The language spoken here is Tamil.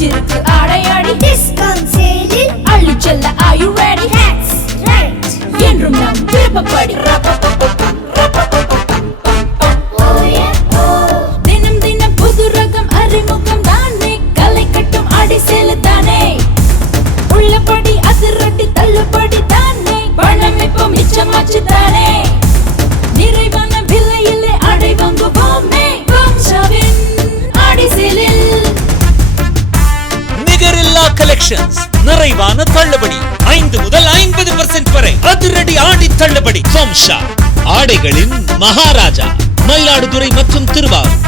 அணிஞ்சிருக்கு ஆடையாடி. டிஸ்கவுண்ட் சேலில் அள்ளி செல்ல are you ready? That's right. என்றும் நாம் விருப்பப்படி. தினம் தினம் புது ரகம் அறிமுகம் தள்ளுபடி தானே. பணம் இப்போ மிச்சமாச்சு தானே. கலெக்ஷன்ஸ் நிறைவான தள்ளுபடி. ஐந்து முதல் ஐம்பது பர்சன்ட் வரை அதிரடி ஆடி தள்ளுபடி. சோம்ஷா ஆடைகளின் மகாராஜா மயிலாடுதுறை மற்றும் திருவாரூர்.